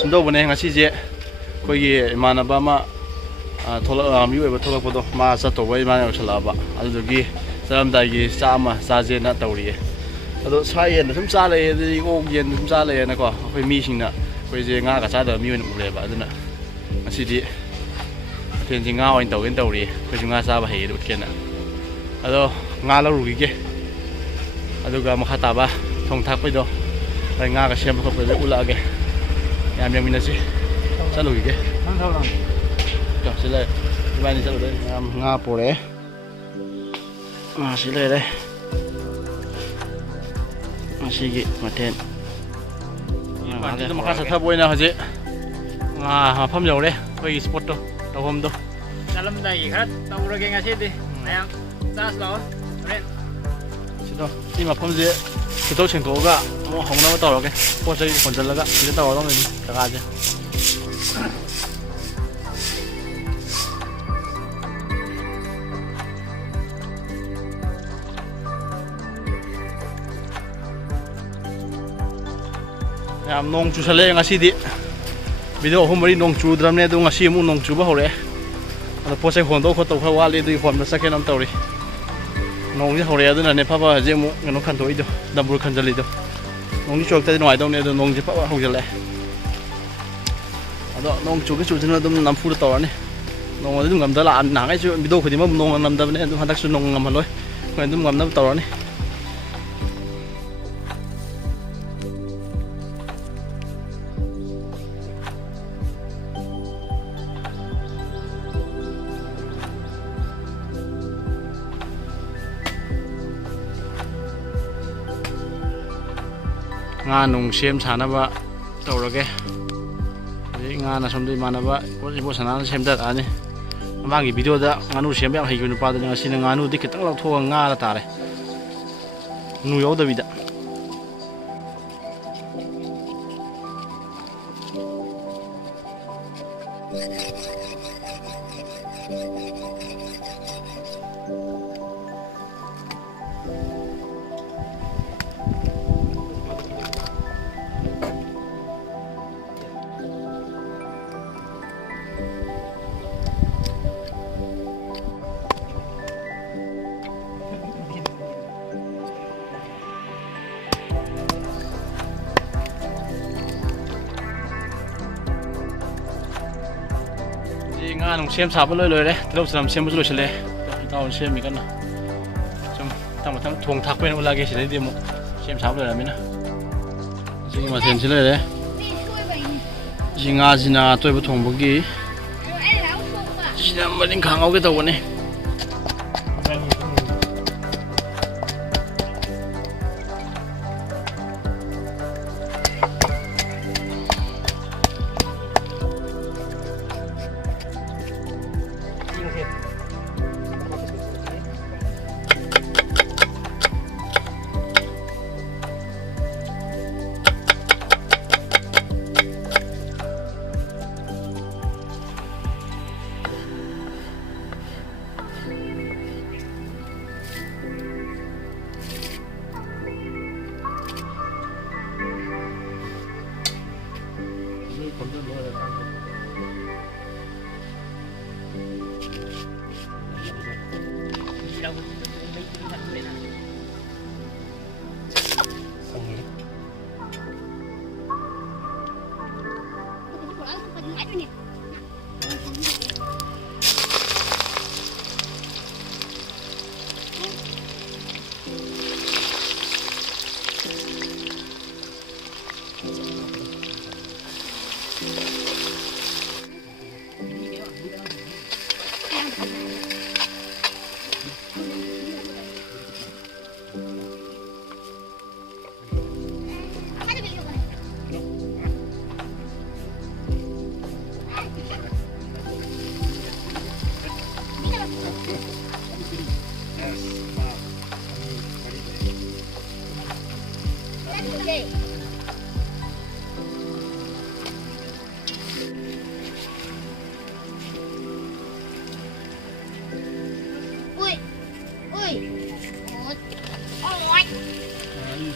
ꯁꯨꯝꯗꯧꯕꯅꯦ ꯉꯁꯤꯁꯦ ꯑꯩꯈꯣꯏꯒꯤ ꯏꯃꯥꯟꯅꯕ ꯑꯃ ꯃꯤꯑꯣꯏꯕ ꯊꯣꯛꯂꯛꯄꯗꯣ ꯃꯥ ꯆꯠꯇꯧꯕ ꯏꯃꯥꯅ ꯌꯧꯁꯜꯂꯛꯑꯕ ꯑꯗꯨꯗꯨꯒꯤ ꯆꯠꯂꯝꯗꯥꯏꯒꯤ ꯆꯥꯛ ꯑꯃ ꯆꯥꯖꯦꯅ ꯇꯧꯔꯤꯌꯦ ꯑꯗꯣ ꯁꯥ ꯌꯦꯟꯗ ꯁꯨꯝ ꯆꯥ ꯂꯩꯑꯦ ꯑꯗꯨꯗꯤ ꯑꯣꯛ ꯌꯦꯟ ꯁꯨꯝ ꯆꯥ ꯂꯩꯑꯦꯅꯀꯣ ꯑꯩꯈꯣꯏ ꯃꯤꯁꯤꯡꯅ ꯑꯩꯈꯣꯏꯁꯦ ꯉꯥꯒ ꯆꯥꯗꯕ ꯃꯤ ꯑꯣꯏꯅ ꯎꯔꯦꯕ ꯑꯗꯨꯅ ꯉꯁꯤꯗꯤ ꯃꯊꯦꯜꯁꯤ ꯉꯥ ꯑꯣꯏꯅ ꯇꯧꯒꯦꯅ ꯇꯧꯔꯤꯌꯦ ꯑꯩꯈꯣꯏꯁꯨ ꯉꯥ ꯆꯥꯕ ꯍꯩꯌꯦ ꯎꯠꯀꯦꯅ ꯑꯗꯣ ꯉꯥ ꯂꯧꯔꯨꯈꯤꯒꯦ ꯑꯗꯨꯒ ꯃꯈꯥ ꯇꯥꯕ ꯊꯣꯡ ꯊꯥꯛꯄꯩꯗꯣ ꯑꯩ ꯉꯥꯒ ꯁꯦꯝꯕ ꯈꯣꯠꯄꯗ ꯎꯠꯂꯛꯑꯒꯦ ꯌꯥꯝ ꯌꯦꯡꯃꯤꯟꯅꯁꯤ ꯆꯠꯂꯨꯈꯤꯒꯦ ꯁꯤ ꯂꯩ 이만이 자르래 ꯉꯥ ꯄꯣꯔꯛꯑꯦ ꯉꯥꯁꯤ ꯂꯩꯔꯦ ꯉꯁꯤꯒꯤ ꯃꯊꯦꯜ ꯃꯈꯥ ꯆꯠꯊꯕ ꯑꯣꯏꯅ ꯍꯧꯖꯤꯛ ꯉꯥ ꯃꯐꯝ ꯌꯧꯔꯦ ꯑꯩꯈꯣꯏꯒꯤ ꯁ꯭ꯄꯣꯠꯇꯣ ꯇꯧꯐꯝꯗꯣ ꯆꯠꯂꯝꯗꯥꯏꯒꯤ ꯈꯔ ꯇꯧꯔꯒꯦ ꯉꯁꯤꯗꯤ ꯃꯌꯥꯝ ꯆꯥꯁꯤ ꯂꯥꯛꯑꯣ ꯍꯣꯔꯦꯟ ꯁꯤ ꯃꯐꯝꯁꯦ ꯁꯤꯠꯇꯣꯛ ꯁꯦꯡꯇꯣꯛꯑꯒ ꯑꯃꯨꯛ ꯍꯧꯅꯕ ꯇꯧꯔꯒꯦ ꯄꯣꯠ ꯆꯩ ꯍꯣꯟꯖꯜꯂꯒ ꯁꯤꯗ ꯇꯧꯔꯗꯧꯅꯤ ꯖꯒꯥꯁꯦ ꯌꯥꯝ ꯅꯣꯡ ꯆꯨꯁꯜꯂꯛꯑꯦ ꯉꯁꯤꯗꯤ ꯚꯤꯗꯤꯑꯣ 3-4 ꯅꯣꯡ ꯆꯨꯗ꯭ꯔꯕꯅꯦ ꯑꯗꯨ ꯉꯁꯤ ꯑꯃꯨꯛ ꯅꯣꯡ ꯆꯨꯕ ꯍꯧꯔꯛꯑꯦ ꯑꯗꯣ ꯄꯣꯠ ꯆꯩ ꯍꯣꯟꯗꯧ ꯈꯣꯠꯇꯧ ꯈꯔ ꯋꯥꯠꯂꯤ ꯑꯗꯨꯒꯤ ꯍꯣꯟꯕ ꯆꯠꯀꯦꯅ ꯑꯃ ꯇꯧꯔꯤ ꯅꯣꯡꯁꯤ ꯍꯧꯔꯛꯑꯦ ꯑꯗꯨꯅꯅꯦ ꯐꯕ ꯍꯧꯖꯤꯛ ꯑꯃꯨꯛ ꯀꯩꯅꯣ ꯈꯟꯗꯣꯛꯏꯗꯣ ꯗꯝꯕꯨꯔ ꯈꯟꯖꯜꯂꯤꯗꯣ ꯅꯣꯡꯁꯤ ꯆꯨꯔꯛꯇ꯭ꯔꯗꯤ ꯅꯨꯡꯉꯥꯏꯗꯧꯅꯦ ꯑꯗꯣ ꯅꯣꯡꯁꯤ ꯐꯕ ꯍꯧꯖꯜꯂꯛꯑꯦ ꯑꯗꯣ ꯅꯣꯡ ꯆꯨꯒꯦ ꯆꯨꯁꯤꯅ ꯑꯗꯨꯝ ꯅꯝꯐꯨꯗ ꯇꯧꯔꯅꯤ ꯅꯣꯡꯃꯗꯤ ꯑꯗꯨꯝ ꯉꯝꯗ ꯂꯥꯛꯑꯅꯤ ꯅꯍꯥꯟꯒꯩꯁꯨ ꯚꯤꯗꯤꯑꯣ ꯈꯨꯗꯤꯡꯃꯛ ꯅꯣꯡ ꯉꯝꯗꯕꯅꯦ ꯑꯗꯨꯝ ꯍꯟꯗꯛꯁꯨ ꯅꯣꯡ ꯉꯝꯍꯜꯂꯣꯏ ꯑꯩꯈꯣꯏ ꯑꯗꯨꯝ ꯉꯝꯅꯕ ꯇꯧꯔꯅꯤ ꯉꯥ ꯅꯨꯡ ꯁꯦꯝ ꯁꯥꯅꯕ ꯇꯧꯔꯒꯦ ꯍꯧꯖꯤꯛ ꯉꯥꯅ ꯁꯣꯝꯗ ꯏꯃꯥꯟꯅꯕ ꯄꯣꯠ ꯁꯥꯟꯅꯅ ꯁꯦꯝꯊꯔꯛꯑꯅꯤ ꯃꯃꯥꯡꯒꯤ ꯚꯤꯗꯤꯑꯣꯗ ꯉꯥꯅꯨ ꯁꯦꯝꯕ ꯌꯥꯝ ꯍꯩꯈꯤꯕ ꯅꯨꯄꯥꯗꯨꯅꯤ ꯉꯁꯤꯅ ꯉꯥꯅꯨꯗꯤ ꯈꯤꯇꯪ ꯂꯧꯊꯣꯛꯑꯒ ꯉꯥꯗ ꯇꯥꯔꯦ ꯉꯥꯅꯨ ꯌꯥꯎꯗꯕꯤꯗ ꯉꯥ ꯅꯨꯡ ꯁꯦꯝ ꯁꯥꯕ ꯂꯣꯏꯔꯦ ꯇꯤꯜꯍꯧ ꯆꯅꯝ ꯁꯦꯝꯕꯁꯨ ꯂꯣꯏꯁꯤꯜꯂꯦ ꯏꯇꯥꯎꯅ ꯁꯦꯝꯃꯤ ꯀꯟꯅ ꯁꯨꯝ ꯃꯊꯪ ꯊꯣꯡ ꯊꯥꯛꯄ ꯑꯣꯏꯅ ꯎꯠꯂꯛꯑꯒꯦ ꯁꯤꯗꯩꯗꯤ ꯑꯃꯨꯛ ꯁꯦꯝ ꯁꯥꯕ ꯂꯣꯏꯔꯕꯅꯤꯅ ꯁꯤꯒꯤ ꯃꯊꯦꯜꯁꯤ ꯂꯩꯔꯦ ꯁꯤ ꯉꯥꯁꯤꯅ ꯑꯇꯣꯏꯕ ꯊꯣꯡꯕꯒꯤ ꯁꯤꯅ ꯃꯔꯤꯡꯈꯥ ꯉꯧꯒꯦ ꯇꯧꯕꯅꯤ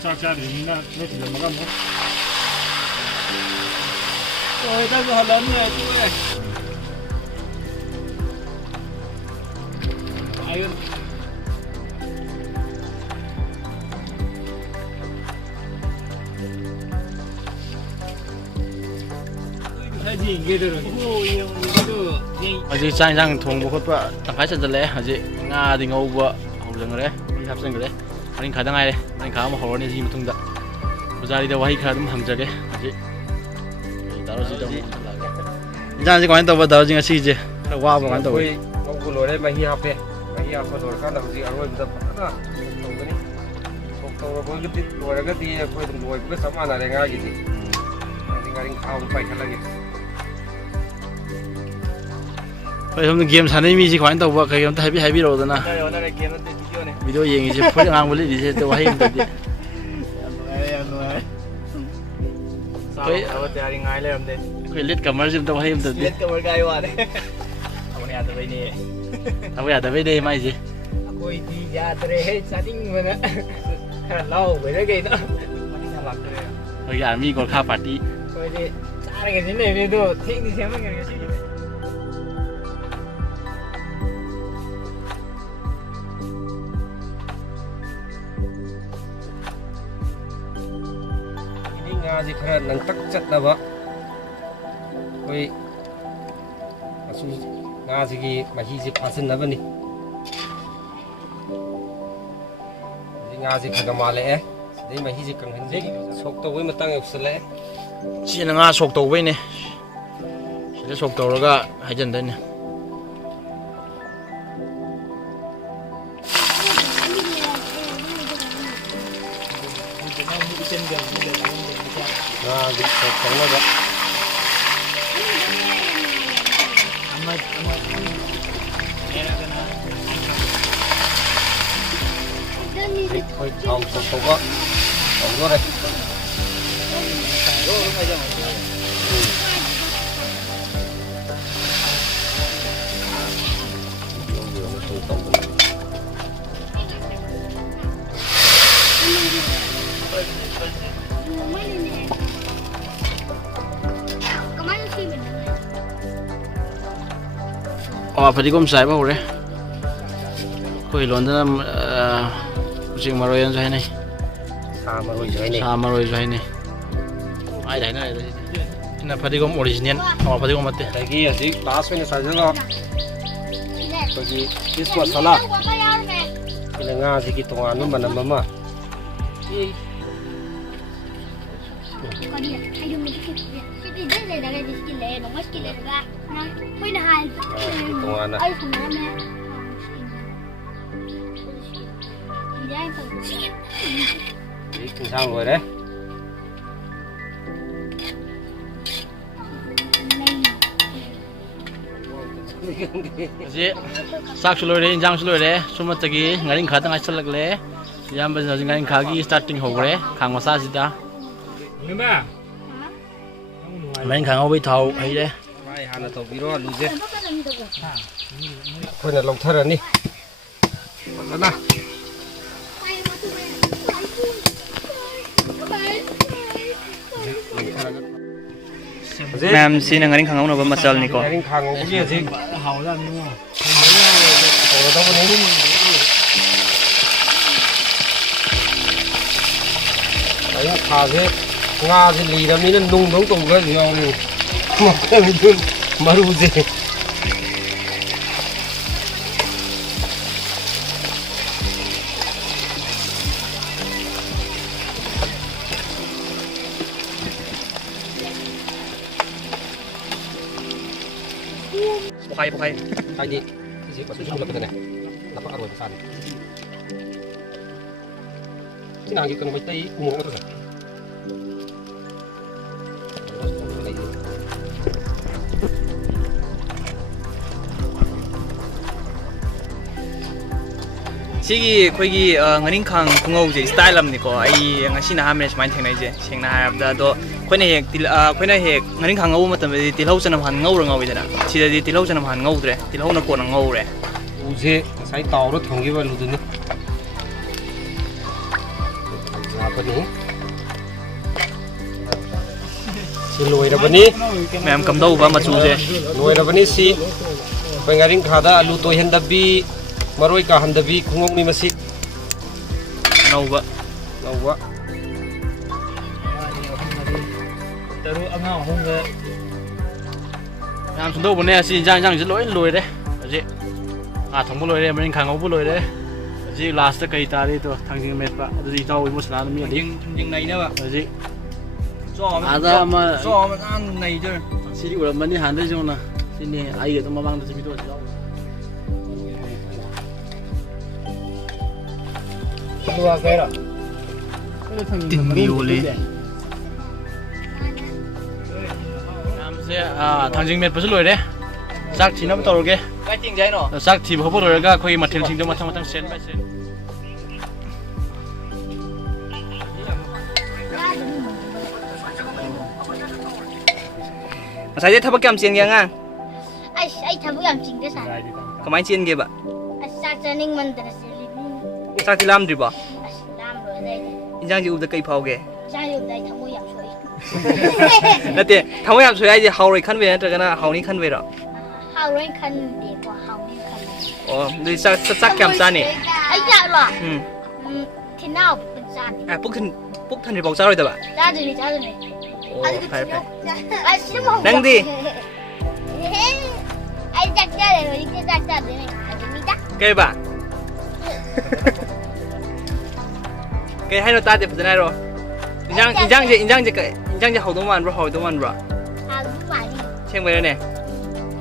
ꯆꯥꯛ ꯆꯥꯗ꯭ꯔꯤꯕꯅꯤꯅ ꯂꯣꯏꯁꯤꯜꯂꯝꯃꯒ ꯑꯃꯨꯛ Ôi tao còn lớn người chú ơi. Ai ơi. Gì kia được rồi. Hꯧꯖꯤꯛ ꯆꯥꯛ ꯏꯟꯁꯥꯡ ꯊꯣꯡꯕ ꯈꯣꯠꯄ ꯇꯪꯈꯥꯏ ꯆꯟꯖꯜꯂꯛꯑꯦ ꯍꯧꯖꯤꯛ ꯉꯥꯗꯤ ꯉꯧꯕ ꯍꯧꯖꯟꯈ꯭ꯔꯦ ꯃꯍꯤ ꯍꯥꯞꯆꯟꯈ꯭ꯔꯦ ꯃꯔꯤꯡꯈꯥꯗ ꯉꯥꯏꯔꯦ ꯃꯔꯤꯡꯈꯥ ꯑꯃ ꯍꯧꯔꯅꯤ ꯁꯤꯒꯤ ꯃꯇꯨꯡꯗ ꯄꯨꯖꯥꯔꯤꯗ ꯋꯥꯍꯩ ꯈꯔ ꯑꯗꯨꯝ ꯍꯪꯖꯒꯦ ꯍꯧꯖꯤꯛ ꯗꯥꯔꯣꯖꯤꯗ ꯑꯃꯨꯛ ꯂꯥꯛꯑꯒꯦ ꯏꯟꯁꯥꯡꯁꯦ ꯀꯃꯥꯏꯅ ꯇꯧꯕ ꯗꯥꯔꯣꯖꯤ ꯉꯁꯤꯁꯦ ꯈꯔ ꯋꯥꯕ ꯀꯃꯥꯏꯅ ꯇꯧꯋꯤ ꯉꯧꯕ ꯂꯣꯏꯔꯦ ꯃꯍꯤ ꯍꯥꯞꯄꯦ ꯃꯍꯤ ꯍꯥꯞꯄ ꯂꯣꯏꯔꯀꯥꯟꯗ ꯍꯧꯖꯤꯛ ꯑꯔꯣꯏꯕꯗ ꯐꯖꯅ ꯇꯧꯒꯅꯤ ꯇꯧꯔꯒꯗꯤ ꯂꯣꯏꯔꯒꯗꯤ ꯑꯩꯈꯣꯏ ꯑꯗꯨꯝ ꯂꯣꯏꯕꯒ ꯆꯞ ꯃꯥꯟꯅꯔꯦ ꯉꯥꯒꯤꯗꯤ ꯉꯥꯔꯤꯡꯈꯥ ꯑꯃꯨꯛ ꯄꯥꯏꯈꯠꯂꯒꯦ ꯍꯣꯏ ꯁꯣꯝꯗ ꯒꯦꯝ ꯁꯥꯟꯅꯩ ꯃꯤꯁꯤ ꯀꯃꯥꯏꯅ ꯇꯧꯕ ꯀꯩ ꯑꯝꯇ ꯍꯥꯏꯕꯤꯔꯛꯎꯗꯅ ꯚꯤꯗꯤꯑꯣ ꯌꯦꯡꯉꯤꯁꯦ ꯐꯨꯔꯤꯠ ꯑꯉꯥꯡꯕ ꯂꯤꯠꯂꯤꯁꯦ ꯑꯗꯣ ꯋꯥꯍꯩ ꯑꯝꯇꯗꯤ ꯑꯩꯈꯣꯏ ꯂꯤꯠ ꯀꯃꯔꯁꯤ ꯑꯝꯇ ꯋꯥꯍꯩ ꯑꯝꯇꯗꯤ ꯊꯕꯛ ꯌꯥꯗꯕꯩꯅꯦ ꯃꯥꯏꯁꯦ ꯑꯩꯈꯣꯏꯗꯤ ꯌꯥꯗ꯭ꯔꯦ ꯆꯥꯅꯤꯡꯕꯅ ꯈꯔ ꯂꯥꯎꯕꯩꯔ ꯀꯩꯅꯣ ꯑꯩꯈꯣꯏꯒꯤ ꯑꯥꯔꯃꯤ ꯒꯣꯔꯈꯥ ꯄꯥꯔꯇꯤ ꯑꯩꯈꯣꯏꯗꯤ ꯆꯥꯔꯒꯁꯤ ꯂꯩꯕꯅꯤ ꯑꯗꯣ ꯊꯦꯡꯗꯤ ꯊꯦꯡꯃꯟꯈ꯭ꯔꯦ ꯉꯁꯤꯒꯤꯗꯤ ꯉꯥꯁꯤ ꯈꯔ ꯅꯪꯇꯛ ꯆꯠꯅꯕ ꯑꯩꯈꯣꯏ ꯉꯥꯁꯤꯒꯤ ꯃꯍꯤꯁꯤ ꯐꯥꯖꯤꯟꯅꯕꯅꯤ ꯍꯧꯖꯤꯛ ꯉꯥꯁꯤ ꯈꯔ ꯃꯥꯜꯂꯛꯑꯦ ꯁꯤꯗꯩ ꯃꯍꯤꯁꯤ ꯀꯪꯍꯟꯖꯩ ꯁꯣꯛ ꯇꯧꯕꯩ ꯃꯇꯥꯡ ꯌꯧꯁꯤꯜꯂꯛꯑꯦ ꯁꯤꯅ ꯉꯥ ꯁꯣꯛ ꯇꯧꯕꯩꯅꯦ ꯁꯤꯗ ꯁꯣꯛ ꯇꯧꯔꯒ ꯍꯩꯖꯤꯟꯗꯣꯏꯅꯦ ꯉꯥꯁꯤ ꯁꯣꯛ ꯇꯧꯅꯕ ꯑꯩꯈꯣꯏ ꯊꯥꯎ ꯁꯣꯛ ꯇꯧꯕ ꯇꯧꯗꯣꯔꯦ ꯐꯗꯤꯒꯣꯝ ꯆꯥꯏꯕ ꯍꯧꯔꯦ ꯑꯩꯈꯣꯏ ꯂꯣꯟꯗꯅ ꯎꯆꯦꯛ ꯃꯔꯣꯏꯅꯁꯨ ꯍꯥꯏꯅꯩ ꯁꯥ ꯃꯔꯣꯏꯁꯨ ꯍꯥꯏꯅꯩ ꯁꯥ ꯃꯔꯣꯏꯁꯨ ꯍꯥꯏꯅꯩ ꯍꯥꯏꯗ ꯍꯥꯏꯅꯔꯦꯗ ꯁꯤꯗꯤ ꯁꯤꯅ ꯐꯗꯤꯒꯣꯝ ꯑꯣꯔꯤꯖꯤꯅꯦꯜ ꯑꯋꯥ ꯐꯗꯤꯒꯣꯝ ꯅꯠꯇꯦ ꯑꯗꯒꯤ ꯍꯧꯖꯤꯛ ꯂꯥꯁ ꯑꯣꯏꯅ ꯆꯥꯏꯁꯤꯜꯂꯣ ꯑꯩꯈꯣꯏꯒꯤ ꯐꯤꯁ ꯃꯁꯥꯂꯥ ꯁꯤꯅ ꯉꯥꯁꯤꯒꯤ ꯇꯣꯉꯥꯟꯕ ꯃꯅꯝ ꯑꯃ ꯇꯣꯉꯥꯟꯅ ꯏꯟꯁꯥꯡ ꯂꯣꯏꯔꯦ ꯍꯧꯖꯤꯛ ꯆꯥꯛꯁꯨ ꯂꯣꯏꯔꯦ ꯏꯟꯖꯥꯡꯁꯨ ꯂꯣꯏꯔꯦ ꯁꯨꯃꯠꯇꯒꯤ ꯉꯥꯔꯤꯡꯈꯥꯗ ꯉꯥꯏꯁꯜꯂꯛꯂꯦ ꯏꯌꯥꯝꯕꯁꯤꯅ ꯍꯧꯖꯤꯛ ꯉꯥꯔꯤꯡꯈꯥꯒꯤ ꯁ꯭ꯇꯥꯔꯇꯤꯡ ꯍꯧꯈ꯭ꯔꯦ ꯈꯥꯡ ꯃꯆꯥꯁꯤꯗ ꯉꯥꯔꯤꯡꯈꯥ ꯉꯧꯕꯩ ꯊꯥꯎ ꯍꯩꯔꯦ ꯃꯥꯏ ꯍꯥꯟꯅ ꯇꯧꯕꯤꯔꯣ ꯑꯂꯨꯁꯦ ꯑꯩꯈꯣꯏꯅ ꯂꯧꯊꯔꯅꯤ ꯐꯖꯅ ꯃꯌꯥꯝ ꯁꯤꯅ ꯉꯥꯔꯤꯡ ꯈꯥꯡꯍꯧꯅꯕ ꯃꯆꯜꯅꯤꯀꯣ ꯉꯥꯔꯤꯡꯈꯥ ꯉꯧꯕꯒꯤ ꯍꯧꯖꯤꯛ ꯇꯧꯔꯗꯧꯕꯅꯤ ꯉꯥꯔꯤꯡꯈꯥꯁꯦ ꯉꯥꯁꯦ ꯂꯤꯔꯕꯅꯤꯅ ꯅꯨꯡꯗꯧ ꯇꯧꯕꯁꯨ ꯌꯥꯎꯔꯤ ꯃꯔꯨꯁꯦ ꯄꯣꯈꯥꯏ ꯍꯥꯏꯗꯤ ꯁꯤꯁꯦ ꯃꯆꯨ ꯁꯨꯝꯂꯛꯄꯗꯅꯦ ꯂꯄꯛ ꯑꯔꯣꯏꯕ ꯁꯥꯅꯤ ꯁꯤ ꯅꯍꯥꯟꯒꯤ ꯀꯩꯅꯣ ꯃꯩꯇꯩ ꯎꯃꯣꯛ ꯅꯠꯇ꯭ꯔꯣ ꯁꯤꯒꯤ ꯑꯩꯈꯣꯏꯒꯤ ꯉꯥꯔꯤꯡꯈꯥꯡ ꯈꯨꯡꯉꯧꯁꯦ ꯁ꯭ꯇꯥꯏꯜ ꯑꯃꯅꯤꯀꯣ ꯑꯩ ꯉꯁꯤꯅ ꯑꯍꯥꯟꯕꯅꯦ ꯁꯨꯃꯥꯏꯅ ꯊꯦꯡꯅꯩꯁꯦ ꯁꯦꯡꯅ ꯍꯥꯏꯔꯕꯗ ꯑꯗꯣ ꯑꯩꯈꯣꯏꯅ ꯍꯦꯛ ꯉꯥꯔꯤꯡꯈꯥꯡ ꯉꯧꯕ ꯃꯇꯝꯗꯗꯤ ꯇꯤꯜꯍꯧ ꯆꯅꯝ ꯍꯥꯟꯅ ꯉꯧꯋꯤꯗꯅ ꯁꯤꯗꯗꯤ ꯇꯤꯜꯍꯧ ꯆꯅꯝ ꯍꯥꯟꯅ ꯉꯧꯗ꯭ꯔꯦ ꯇꯤꯜꯍꯧꯅ ꯀꯣꯟꯅ ꯉꯧꯔꯦ ꯎꯁꯦ ꯉꯁꯥꯏ ꯇꯥꯎꯔ ꯊꯝꯈꯤꯕ ꯑꯂꯨꯗꯨꯅꯤ ꯍꯥꯞꯄꯅꯤ ꯁꯤ loirabani ꯃꯌꯥꯝ ꯀꯝꯗꯧꯕ ꯃꯆꯨꯁꯦ loirabani si ꯈꯣꯏ ꯉꯥꯔꯤꯡ ꯈꯥꯗ ꯑꯂꯨ ꯇꯣꯏꯍꯟꯗꯕꯤ ꯃꯔꯣꯏ ꯀꯥꯍꯟꯗꯕꯤ ꯈꯨꯡꯉꯧꯅꯤ ꯃꯁꯤ ꯑꯅꯧꯕ ꯂꯧꯕ ꯇꯔꯨꯛ ꯑꯉꯥꯡ ꯑꯍꯨꯝꯒ ꯌꯥꯝ ꯁꯨꯝꯗꯧꯕꯅꯦ ꯑꯁꯤ ꯏꯟꯖꯥꯡꯁꯦ ꯂꯣꯏ ꯂꯣꯏꯔꯦ ꯍꯧꯖꯤꯛ ꯉꯥ ꯊꯣꯡꯕ ꯂꯣꯏꯔꯦ ꯃꯔꯤꯡ ꯈꯥꯡꯉꯧꯕ ꯂꯣꯏꯔꯦ ꯍꯧꯖꯤꯛ ꯂꯥꯁꯇ ꯀꯩ ꯇꯥꯔꯤꯗꯣ ꯊꯥꯡꯖꯤꯡ ꯃꯦꯠꯄ ꯑꯗꯨꯗꯤ ꯏꯇꯥꯎ ꯃꯨꯁꯂꯥꯅ ꯃꯤ ꯊꯥꯡꯖꯤꯡ ꯅꯩꯅꯕ ꯍꯧꯖꯤꯛ ꯆꯣ ꯑꯃ ꯅꯍꯥꯟ ꯅꯩꯗꯣꯏ ꯁꯤꯗꯤ ꯎꯔꯝꯃꯅꯤ ꯍꯥꯟꯅꯗꯩꯁꯨ ꯌꯦꯡꯉꯣꯅ ꯁꯤꯅꯤ ꯑꯩ ꯑꯗꯨꯝ ꯃꯃꯥꯡꯗꯁꯨ ꯚꯤꯗꯤꯑꯣ ꯌꯥꯎ ꯇꯤꯟꯒꯤ ꯌꯣꯜꯂꯤ ꯃꯌꯥꯝꯁꯦ ꯊꯥꯡꯖꯤꯡ ꯃꯦꯠꯄꯁꯨ ꯂꯣꯏꯔꯦ ꯆꯥꯛ ꯊꯤꯅꯕ ꯇꯧꯔꯒꯦ ꯀꯥꯏ ꯇꯤꯡꯖꯦ ꯍꯥꯏꯅꯣ ꯆꯥꯛ ꯊꯤꯕ ꯈꯣꯠꯄ ꯂꯣꯏꯔꯒ ꯑꯩꯈꯣꯏꯒꯤ ꯃꯊꯦꯜꯁꯤꯡꯗꯣ ꯃꯊꯪ ꯃꯊꯪ ꯁꯦꯟ ꯕꯥꯏ ꯁꯦꯟ ꯉꯁꯥꯏꯗꯤ ꯊꯕꯛ ꯀꯌꯥꯝ ꯆꯦꯟꯒꯦ ꯑꯉꯥꯡ ꯑꯩ ꯊꯕꯛ ꯌꯥꯝ ꯆꯤꯡꯗ ꯁꯥꯔꯦ ꯀꯃꯥꯏꯅ ꯆꯦꯟꯒꯦꯕ ꯑꯁ ꯆꯥꯛ ꯆꯥꯅꯤꯡꯃꯟꯗꯅ ꯆꯦꯜꯂꯤꯕꯅꯤ ꯆꯥꯛꯇꯤ ꯂꯥꯝꯗ꯭ꯔꯤꯕꯣ ꯑꯁ ꯂꯥꯝ ꯂꯣꯏꯔꯦ ꯏꯟꯖꯥꯡꯁꯤ ꯎꯕꯗ ꯀꯩ ꯐꯥꯎꯒꯦ ꯆꯥꯛ ꯌꯣꯝꯗ ꯑꯩ ꯊꯃꯣꯏ ꯌꯥꯝ ꯁꯣꯛꯏ ꯅꯠꯇꯦ ꯊꯃꯣꯏ ꯌꯥꯝ ꯁꯣꯏ ꯍꯥꯏꯁꯦ ꯍꯥꯎꯔꯣꯏ ꯈꯟꯕꯩꯔꯥ ꯅꯠꯇ꯭ꯔꯒꯅ ꯍꯥꯎꯅꯤ ꯈꯟꯕꯩꯔꯣ ꯍꯥꯎꯔꯣꯏꯅ ꯈꯟꯗꯦꯀꯣ ꯍꯥꯎꯅꯤ ꯈꯟꯗꯦ ꯑꯣ ꯑꯗꯨꯗꯤ ꯆꯥꯛ ꯀꯌꯥꯝ ꯆꯥꯅꯤ ꯑꯩ ꯆꯥꯛꯂꯣ ꯎꯝ ꯊꯤꯅꯥꯎ ꯆꯥꯅꯤ ꯄꯨꯛ ꯊꯟꯗ꯭ꯔꯤꯐꯥꯎ ꯆꯥꯔꯣꯏꯗꯕ ꯆꯥꯗꯣꯏꯅꯤ ꯆꯥꯗꯣꯏꯅꯤ ꯑꯣ ꯐꯔꯦ ꯐꯔꯦ ꯅꯪꯗꯤ ꯅꯪꯗꯤ ꯑꯩ ꯆꯥꯛ ꯆꯥꯔꯦ ꯍꯧꯖꯤꯛꯇꯤ ꯆꯥꯛ ꯆꯥꯗꯣꯏꯅꯤ ꯍꯥꯏꯕꯅꯤꯗ ꯀꯩꯕ ꯀꯩ ꯍꯥꯏꯅꯣ ꯇꯥꯗꯦ ꯐꯖꯅ ꯍꯥꯏꯔꯣ ꯏꯟꯖꯥꯡꯁꯦ ꯍꯧꯗꯧ ꯃꯥꯟꯕ꯭ꯔꯣ ꯍꯧꯔꯣꯏꯗꯧ ꯃꯥꯟꯕ꯭ꯔꯣ ꯍꯥꯎꯗꯨ ꯃꯥꯜꯂꯤ ꯁꯦꯡꯕꯩꯔꯅꯦ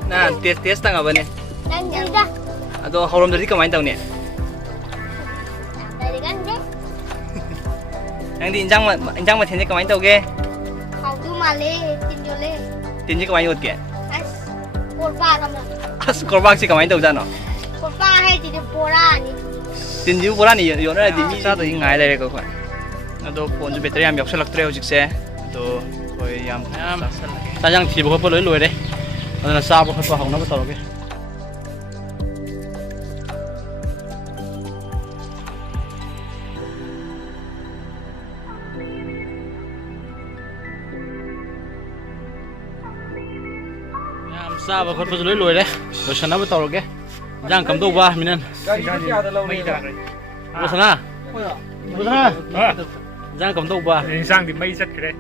ꯅꯍꯥꯟ ꯇꯦꯁ ꯇꯪꯉꯕꯅꯦ ꯅꯪꯗꯤꯗ ꯑꯗꯣ ꯍꯧꯔꯝꯗ꯭ꯔꯗꯤ ꯀꯃꯥꯏꯅ ꯇꯧꯅꯤ ꯈꯪꯗꯦ ꯅꯪꯗꯤ ꯏꯟꯖꯥꯡ ꯃꯊꯦꯜꯁꯦ ꯀꯃꯥꯏꯅ ꯇꯧꯒꯦ ꯍꯥꯎꯗꯨ ꯃꯥꯜꯂꯦ ꯇꯤꯟ ꯌꯣꯜꯂꯦ ꯇꯤꯟꯁꯦ ꯀꯃꯥꯏꯅ ꯌꯣꯠꯀꯦ ꯑꯁ ꯀꯣꯔꯄꯥꯛ ꯑꯃ ꯑꯁ ꯀꯣꯔꯕꯥꯛꯁꯦ ꯀꯃꯥꯏꯅ ꯇꯧꯖꯥꯠꯅꯣ ꯀꯣꯔꯄꯥꯛ ꯍꯥꯏꯁꯤꯗꯤ ꯕꯣꯔꯥꯅꯤ ꯇꯤꯟꯁꯤꯕꯨ ꯕꯣꯔꯥꯅꯤ ꯌꯣꯟꯅꯔꯗꯤ ꯃꯤ ꯆꯥꯗꯣꯏ ꯉꯥꯏ ꯂꯩꯔꯦꯀꯣ ꯑꯩꯈꯣꯏ ꯑꯗꯣ ꯐꯣꯟꯁꯨ ꯕꯦꯇꯔꯤ ꯌꯥꯝ ꯌꯥꯎꯁꯜꯂꯛꯇ꯭ꯔꯦ ꯍꯧꯖꯤꯛꯁꯦ ꯑꯗꯣ ꯑꯩꯈꯣꯏ ꯌꯥꯝ ꯆꯥꯛ ꯏꯟꯖꯥꯡ ꯊꯤꯕ ꯈꯣꯠꯄ ꯂꯣꯏ ꯂꯣꯏꯔꯦ ꯑꯗꯨꯅ ꯆꯥꯕ ꯈꯣꯠꯄ ꯍꯧꯅꯕ ꯇꯧꯔꯒꯦ ꯌꯥꯝ ꯆꯥꯕ ꯈꯣꯠꯄꯁꯨ ꯂꯣꯏ ꯂꯣꯏꯔꯦ ꯂꯣꯏꯁꯟꯅꯕ ꯇꯧꯔꯒꯦ ꯏꯟꯖꯥꯡ ꯀꯝꯗꯧꯕ ꯃꯤꯅꯟ ꯒꯥꯔꯤꯗ ꯀꯌꯥꯗ ꯂꯧꯔꯤꯅꯣ ꯏꯟꯖꯥꯡ ꯀꯝꯗꯧꯕ ꯌꯦꯟꯁꯥꯡꯗꯤ ꯃꯩ ꯆꯠꯈ꯭ꯔꯦ